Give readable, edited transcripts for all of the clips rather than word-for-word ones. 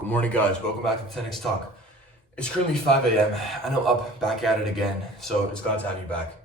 Good morning, guys. Welcome back to 10x Talk. It's currently 5 a.m. and I'm up back at it again, so it's glad to have you back.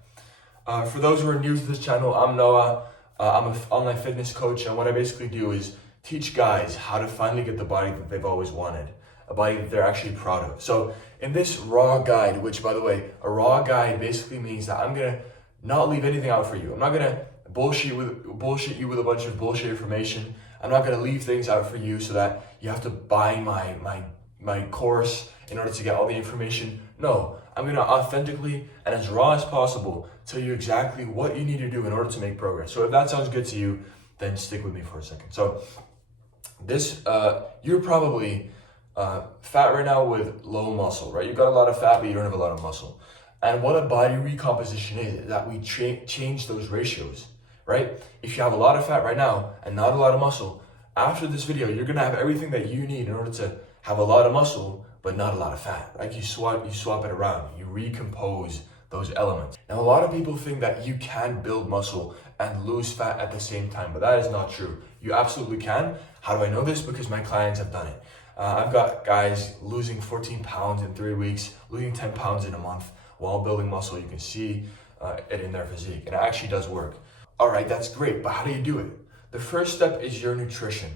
For those who are new to this channel, I'm Noah. I'm an online fitness coach, and what I basically do is teach guys how to finally get the body that they've always wanted, a body that they're actually proud of. So in this raw guide, which by the way, a raw guide basically means that I'm gonna not leave anything out for you. I'm not gonna bullshit you with a bunch of bullshit information. I'm not gonna leave things out for you so that you have to buy my course in order to get all the information. No, I'm gonna authentically and as raw as possible tell you exactly what you need to do in order to make progress. So if that sounds good to you, then stick with me for a second. So this, you're probably fat right now with low muscle, right? You've got a lot of fat, but you don't have a lot of muscle. And what a body recomposition is that we change those ratios, right? If you have a lot of fat right now and not a lot of muscle, after this video, you're gonna have everything that you need in order to have a lot of muscle, but not a lot of fat, right? You swap it around, you recompose those elements. Now, a lot of people think that you can build muscle and lose fat at the same time, but that is not true. You absolutely can. How do I know this? Because my clients have done it. I've got guys losing 14 pounds in 3 weeks, losing 10 pounds in a month while building muscle. You can see it in their physique, and it actually does work. All right, that's great, but how do you do it? The first step is your nutrition.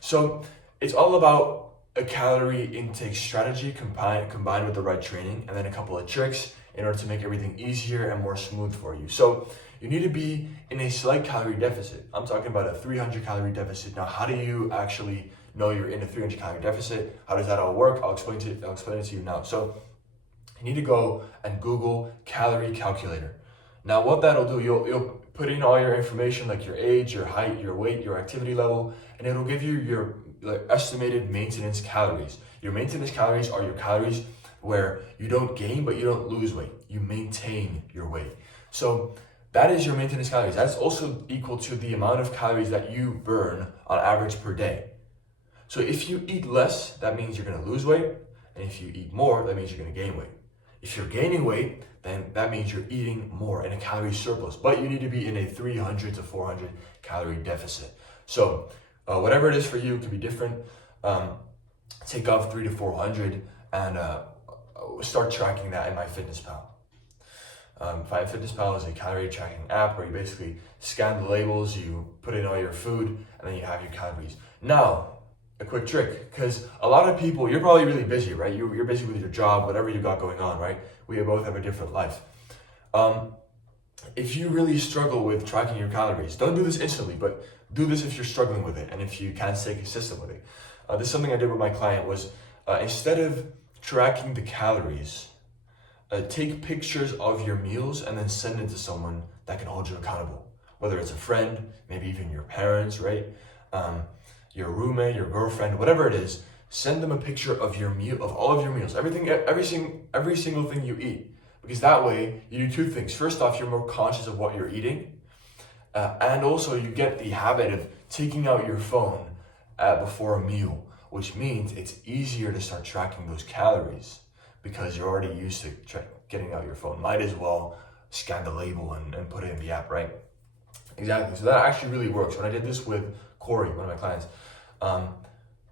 So it's all about a calorie intake strategy combined with the right training, and then a couple of tricks in order to make everything easier and more smooth for you. So you need to be in a slight calorie deficit. I'm talking about a 300 calorie deficit. Now, how do you actually know you're in a 300 calorie deficit? How does that all work? I'll explain it to you now. So you need to go and Google calorie calculator. Now, what that'll do, you'll put in all your information like your age, your height, your weight, your activity level, and it'll give you your estimated maintenance calories. Your maintenance calories are your calories where you don't gain, but you don't lose weight. You maintain your weight. So that is your maintenance calories. That's also equal to the amount of calories that you burn on average per day. So if you eat less, that means you're gonna lose weight. And if you eat more, that means you're gonna gain weight. If you're gaining weight, then that means you're eating more in a calorie surplus, but you need to be in a 300 to 400 calorie deficit. So whatever it is for you, it can be different. Take off 300 to 400 and start tracking that in MyFitnessPal. MyFitnessPal is a calorie tracking app where you basically scan the labels, you put in all your food, and then you have your calories. Now, a quick trick, because a lot of people, you're probably really busy, right? You're busy with your job, whatever you got going on, right? We both have a different life. If you really struggle with tracking your calories, don't do this instantly, but do this if you're struggling with it and if you can't stay consistent with it. This is something I did with my client was instead of tracking the calories, take pictures of your meals and then send it to someone that can hold you accountable. Whether it's a friend, maybe even your parents, right? Your roommate, your girlfriend, whatever it is, send them a picture of your meal, of all of your meals, every single thing you eat. Because that way you do two things. First off, you're more conscious of what you're eating. And also you get the habit of taking out your phone before a meal, which means it's easier to start tracking those calories because you're already used to getting out your phone. Might as well scan the label and put it in the app, right? Exactly, so that actually really works. When I did this with Corey, one of my clients,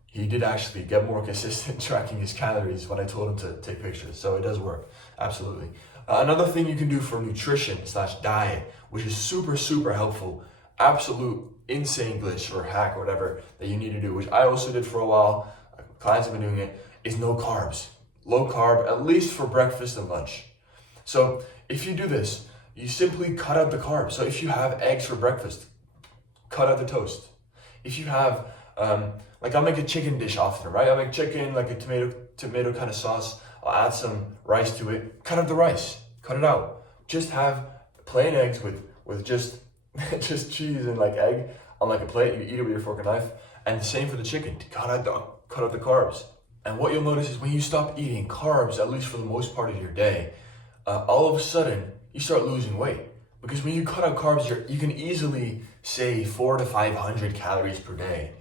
he did actually get more consistent tracking his calories when I told him to take pictures. So it does work, absolutely. Another thing you can do for nutrition / diet, which is super, super helpful, absolute insane glitch or hack or whatever that you need to do, which I also did for a while, clients have been doing it, is no carbs. Low carb, at least for breakfast and lunch. So if you do this, you simply cut out the carbs. So if you have eggs for breakfast, cut out the toast. If you have, like I'll make a chicken dish often, right? I'll make chicken, like a tomato kind of sauce. I'll add some rice to it. Cut out the rice, cut it out. Just have plain eggs with just cheese and like egg on like a plate. You eat it with your fork and knife. And the same for the chicken. Cut out the carbs. And what you'll notice is when you stop eating carbs, at least for the most part of your day, all of a sudden you start losing weight. Because when you cut out carbs, you can easily save 400 to 500 calories per day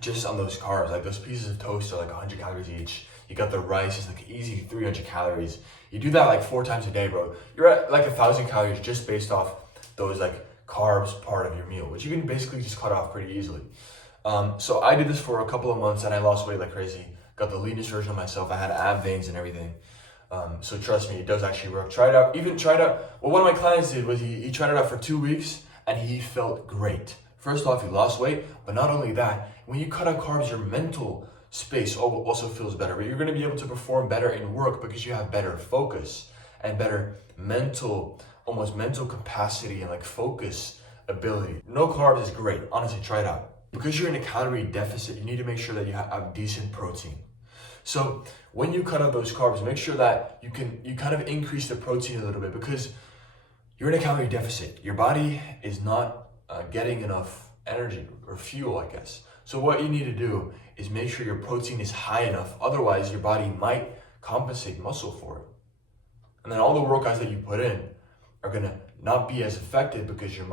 just on those carbs. Like those pieces of toast are like 100 calories each. You got the rice, it's like easy 300 calories. You do that like 4 times a day, bro. You're at like 1,000 calories just based off those like carbs part of your meal, which you can basically just cut off pretty easily. So I did this for a couple of months and I lost weight like crazy. Got the leanest version of myself. I had ab veins and everything. So trust me, it does actually work. Try it out. Well, one of my clients did was he tried it out for 2 weeks and he felt great. First off, he lost weight, but not only that, when you cut out carbs, your mental space also feels better. You're going to be able to perform better in work because you have better focus and better almost mental capacity and like focus ability. No carbs is great. Honestly, try it out. Because you're in a calorie deficit, you need to make sure that you have decent protein. So when you cut out those carbs, make sure that you kind of increase the protein a little bit because you're in a calorie deficit. Your body is not getting enough energy or fuel, I guess. So what you need to do is make sure your protein is high enough. Otherwise, your body might compensate muscle for it. And then all the workouts that you put in are gonna not be as effective because your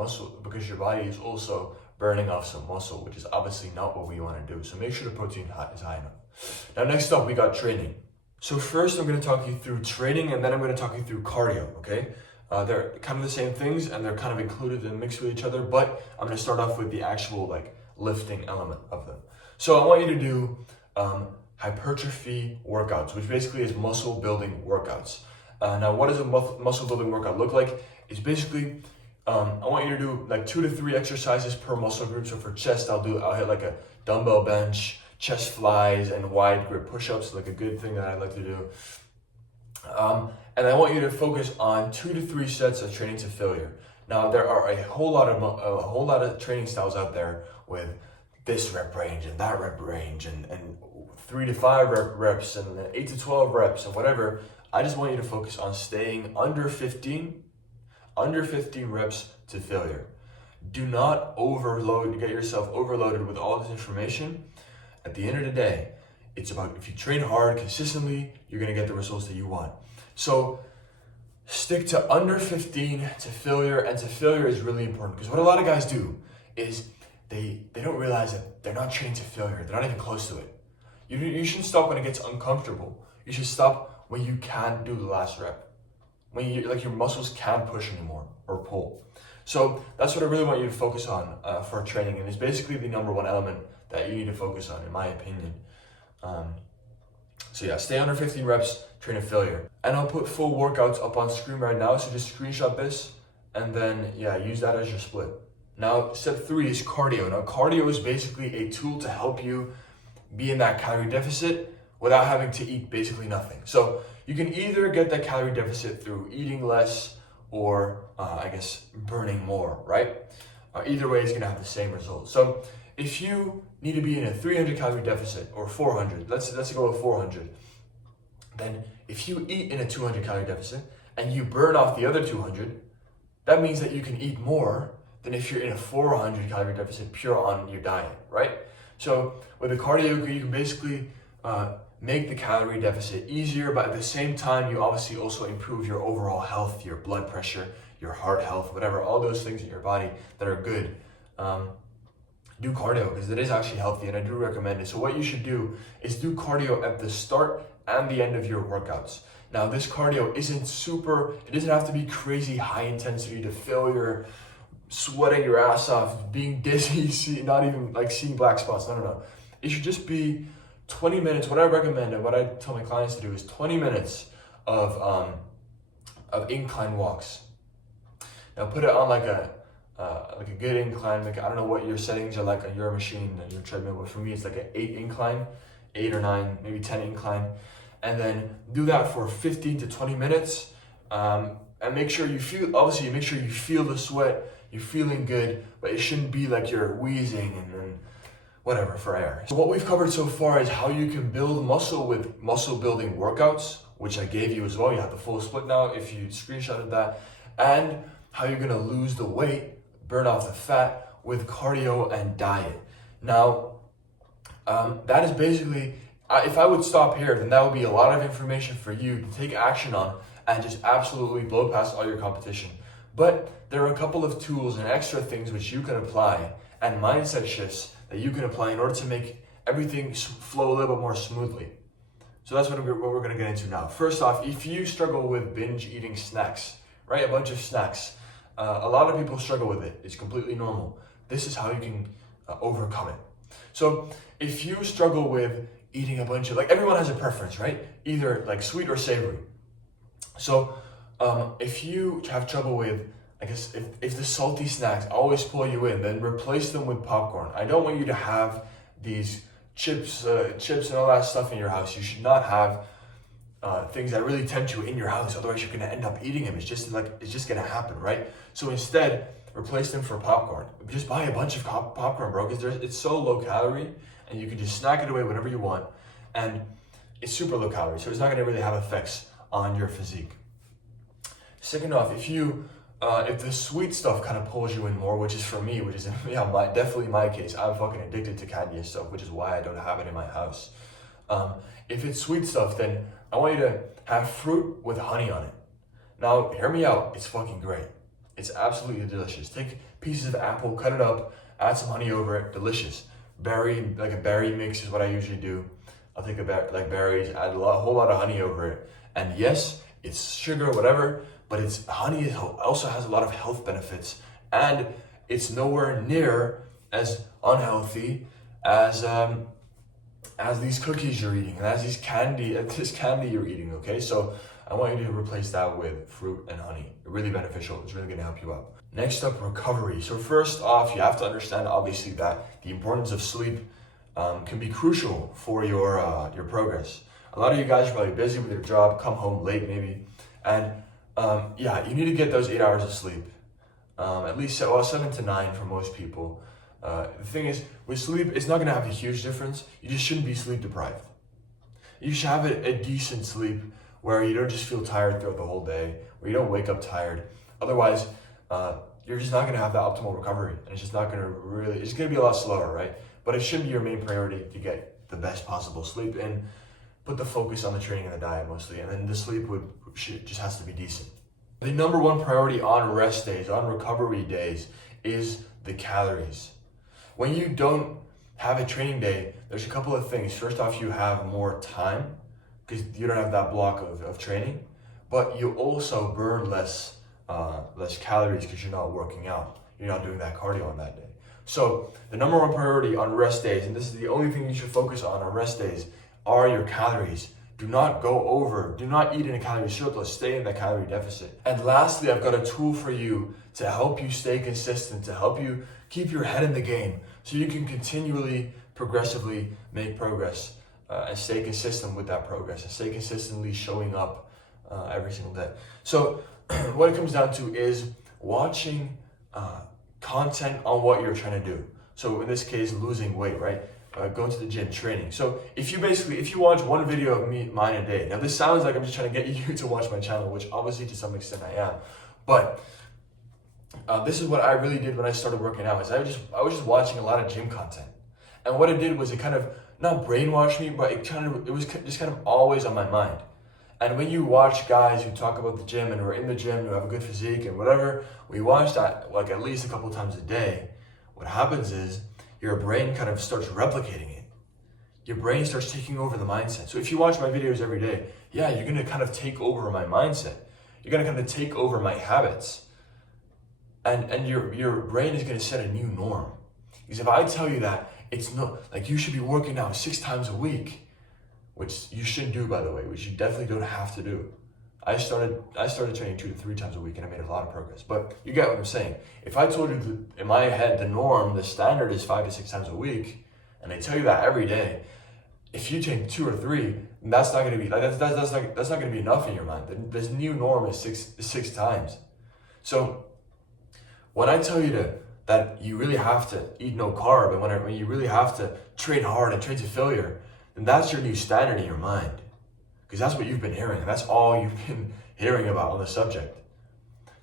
body is also burning off some muscle, which is obviously not what we want to do. So make sure the protein is high enough. Now, next up, we got training. So first, I'm going to talk you through training, and then I'm going to talk you through cardio, okay? They're kind of the same things, and they're kind of included and mixed with each other, but I'm going to start off with the actual like lifting element of them. So I want you to do hypertrophy workouts, which basically is muscle building workouts. Now, what does a muscle building workout look like? It's basically, I want you to do like 2 to 3 exercises per muscle group. So for chest, I'll hit like a dumbbell bench, chest flies, and wide grip push-ups, like a good thing that I like to do. And I want you to focus on 2 to 3 sets of training to failure. Now, there are a whole lot of training styles out there with this rep range and that rep range and 3 to 5 reps and 8 to 12 reps and whatever. I just want you to focus on staying under 15 reps to failure. Do not get yourself overloaded with all this information. At the end of the day, it's about if you train hard consistently, you're gonna get the results that you want. So stick to under 15 to failure, and to failure is really important because what a lot of guys do is they don't realize that they're not training to failure. They're not even close to it. You shouldn't stop when it gets uncomfortable. You should stop when you can't do the last rep. When your muscles can't push anymore or pull. So that's what I really want you to focus on for training, and it's basically the number one element that you need to focus on, in my opinion. So yeah, stay under 15 reps, train to failure. And I'll put full workouts up on screen right now, so just screenshot this, and then yeah, use that as your split. Now, step 3 is cardio. Now, cardio is basically a tool to help you be in that calorie deficit without having to eat basically nothing. So you can either get that calorie deficit through eating less or I guess burning more, right? Either way is gonna have the same result. So if you need to be in a 300 calorie deficit or 400, let's go with 400. Then if you eat in a 200 calorie deficit and you burn off the other 200, that means that you can eat more than if you're in a 400 calorie deficit pure on your diet, right? So with the cardio, you can basically make the calorie deficit easier, but at the same time, you obviously also improve your overall health, your blood pressure, your heart health, whatever, all those things in your body that are good. Do cardio because it is actually healthy, and I do recommend it. So what you should do is do cardio at the start and the end of your workouts. Now, this cardio it doesn't have to be crazy high intensity to failure, sweating your ass off, being dizzy, not even like seeing black spots. No. It should just be 20 minutes. What I recommend and what I tell my clients to do is 20 minutes of incline walks. Now put it on like a good incline. Like I don't know what your settings are like on your machine and your treadmill, but for me it's like an 8 incline, 8 or 9, maybe 10 incline, and then do that for 15 to 20 minutes. And make sure you feel the sweat. You're feeling good, but it shouldn't be like you're wheezing and whatever for air. So what we've covered so far is how you can build muscle with muscle building workouts, which I gave you as well. You have the full split now if you screenshotted that, and how you're gonna lose the weight, burn off the fat with cardio and diet. Now, that is basically, if I would stop here, then that would be a lot of information for you to take action on and just absolutely blow past all your competition. But there are a couple of tools and extra things which you can apply and mindset shifts that you can apply in order to make everything flow a little bit more smoothly. So that's what we're gonna get into now. First off, if you struggle with binge eating snacks, right? A bunch of snacks. A lot of people struggle with it. It's completely normal. This is how you can overcome it. So if you struggle with eating a bunch of, like everyone has a preference, right? Either like sweet or savory. So if you have trouble with, I guess, if the salty snacks always pull you in, then replace them with popcorn. I don't want you to have these chips and all that stuff in your house. You should not have things that really tempt you in your house. Otherwise, you're gonna end up eating them. It's just gonna happen, right? So instead, replace them for popcorn. Just buy a bunch of popcorn, bro, because it's so low calorie, and you can just snack it away whenever you want, and it's super low calorie, so it's not gonna really have effects on your physique. Second off, if the sweet stuff kind of pulls you in more, which is for me, which is definitely my case, I'm fucking addicted to candy and stuff, which is why I don't have it in my house. If it's sweet stuff, then I want you to have fruit with honey on it. Now, hear me out, it's fucking great. It's absolutely delicious. Take pieces of apple, cut it up, add some honey over it, delicious. Like a berry mix is what I usually do. I'll take berries, add a whole lot of honey over it. And yes, it's sugar, whatever, but honey also has a lot of health benefits, and it's nowhere near as unhealthy as these cookies you're eating and as this candy you're eating. Okay, so I want you to replace that with fruit and honey. Really beneficial. It's really going to help you out. Next up, recovery. So first off, you have to understand obviously that the importance of sleep can be crucial for your progress. A lot of you guys are probably busy with your job, come home late maybe, and you need to get those 8 hours of sleep. At least 7 to 9 for most people. The thing is, with sleep, it's not going to have a huge difference. You just shouldn't be sleep deprived. You should have a decent sleep where you don't just feel tired throughout the whole day, where you don't wake up tired. Otherwise, you're just not going to have that optimal recovery, and it's just not going to it's going to be a lot slower, right? But it should be your main priority to get the best possible sleep and put the focus on the training and the diet mostly, and then the sleep just has to be decent. The number one priority on rest days, on recovery days, is the calories. When you don't have a training day, there's a couple of things. First off, you have more time because you don't have that block of training, but you also burn less calories because you're not working out. You're not doing that cardio on that day. So the number one priority on rest days, and this is the only thing you should focus on rest days, are your calories. Do not eat in a calorie surplus, stay in that calorie deficit. And lastly, I've got a tool for you to help you stay consistent, to help you keep your head in the game so you can continually, progressively make progress and stay consistent with that progress and stay consistently showing up every single day. So what it comes down to is watching content on what you're trying to do. So in this case, losing weight, right? Going to the gym, training. So if you watch one video of mine a day, now this sounds like I'm just trying to get you to watch my channel, which obviously to some extent I am, but this is what I really did when I started working out. Is I was just watching a lot of gym content, and what it did was it kind of not brainwashed me, but it was just kind of always on my mind. And when you watch guys who talk about the gym and who are in the gym, who have a good physique and whatever, we watch that like at least a couple of times a day. What happens is your brain kind of starts replicating it. Your brain starts taking over the mindset. So if you watch my videos every day, you're going to kind of take over my mindset. You're going to kind of take over my habits. And your brain is going to set a new norm. Because if I tell you that it's not like you should be working out 6 times a week, which you shouldn't do, by the way, which you definitely don't have to do. I started training 2 to 3 times a week, and I made a lot of progress. But you get what I'm saying. If I told you in my head the norm, the standard is 5 to 6 times a week, and I tell you that every day, if you train 2 or 3, that's not going to be that's not going to be enough in your mind. This new norm is six times. So when I tell you that you really have to eat no carb, and when you really have to train hard and train to failure, then that's your new standard in your mind. Because that's what you've been hearing, and that's all you've been hearing about on the subject.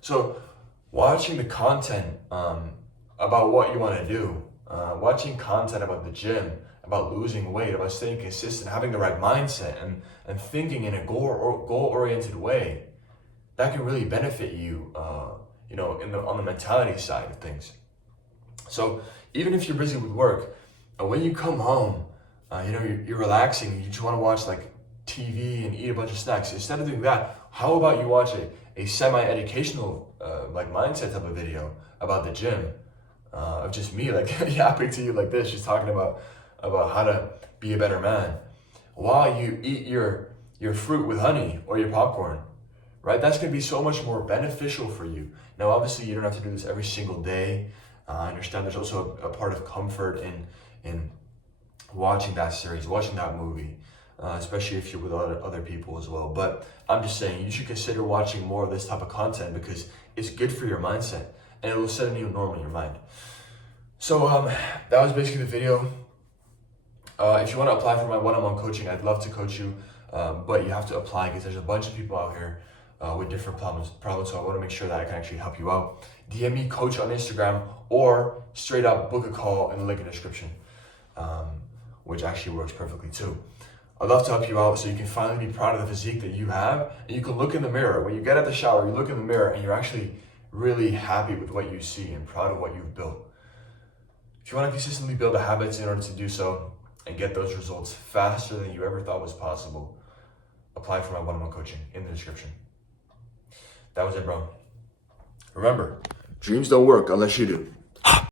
So watching the content about what you want to do, watching content about the gym, about losing weight, about staying consistent, having the right mindset, and thinking in a goal-oriented way, that can really benefit you, on the mentality side of things. So even if you're busy with work, when you come home, you're relaxing, you just want to watch like TV and eat a bunch of snacks. Instead of doing that, how about you watch a semi-educational mindset type of video about the gym, of just me, like yapping to you like this, just talking about how to be a better man, while you eat your fruit with honey or your popcorn, right? That's gonna be so much more beneficial for you. Now, obviously, you don't have to do this every single day. I understand there's also a part of comfort in watching that series, watching that movie, especially if you're with other people as well. But I'm just saying, you should consider watching more of this type of content because it's good for your mindset and it will set a new norm in your mind. So that was basically the video. If you want to apply for my one-on-one coaching, I'd love to coach you, but you have to apply because there's a bunch of people out here with different problems. So I want to make sure that I can actually help you out. DM me coach on Instagram or straight up book a call in the link in the description, which actually works perfectly too. I'd love to help you out so you can finally be proud of the physique that you have, and you can look in the mirror. When you get out the shower, you look in the mirror and you're actually really happy with what you see and proud of what you've built. If you want to consistently build the habits in order to do so and get those results faster than you ever thought was possible, apply for my one-on-one coaching in the description. That was it, bro. Remember, dreams don't work unless you do.